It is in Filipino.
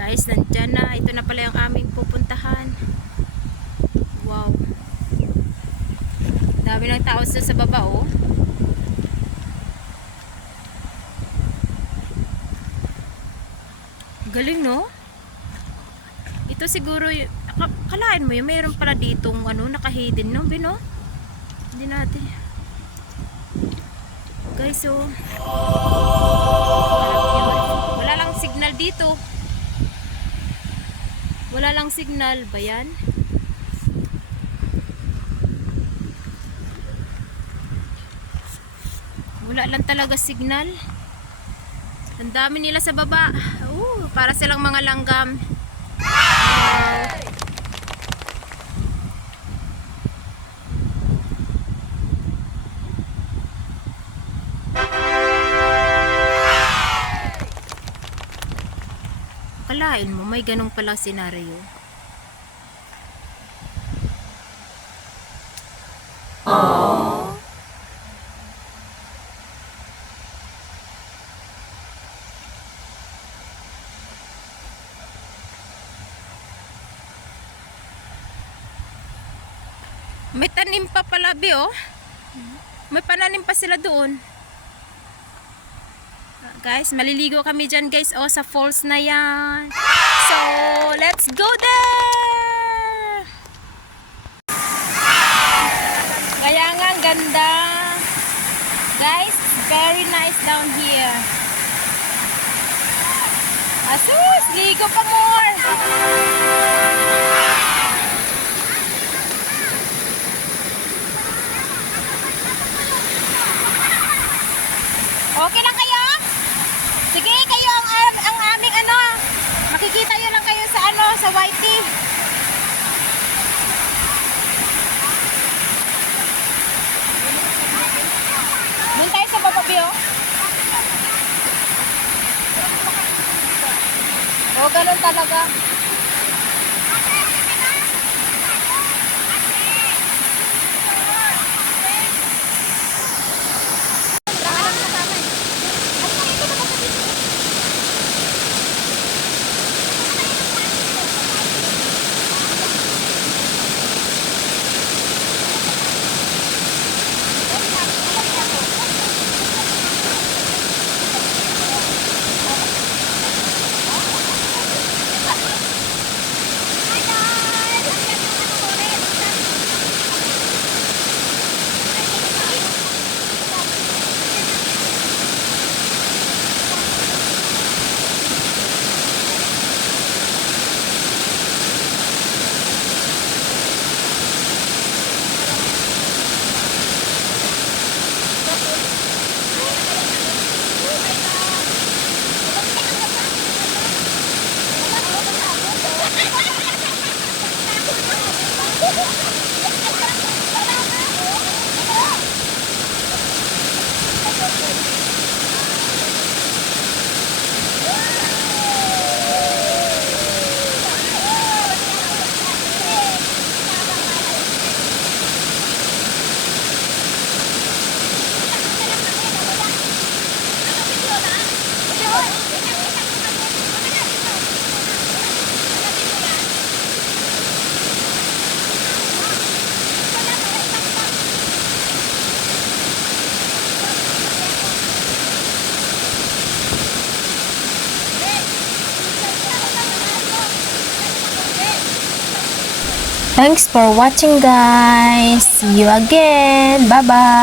Guys, nandyan na. Ito na pala yung aming pupuntahan. Wow. Dami ng tao sa baba, oh. Galing, no? Ito siguro, kalain mo yun, mayroon pala ditong naka-hidden, no? Bino? Hindi natin. Guys, oh. Wala lang signal dito. Wala lang signal ba yan? Wala lang talaga signal. Ang dami nila sa baba. Para silang mga langgam. Kalain mo, may ganong palang senaryo. Aww. May tanim pa pala, Bi, oh. May pananim pa sila doon. Guys, maliligo kami dyan, guys, oh, sa falls na yan. So, let's go there! Kaya nga, ang ganda. Guys, very nice down here. Asus, ligo pa more! Okay lang kayo? Sige, kayo ang aming makikita nyo lang kayo sa sa YT. Doon tayo sa bababi, oh. Oh, ganun talaga. Thanks for watching, guys. See you again. Bye-bye.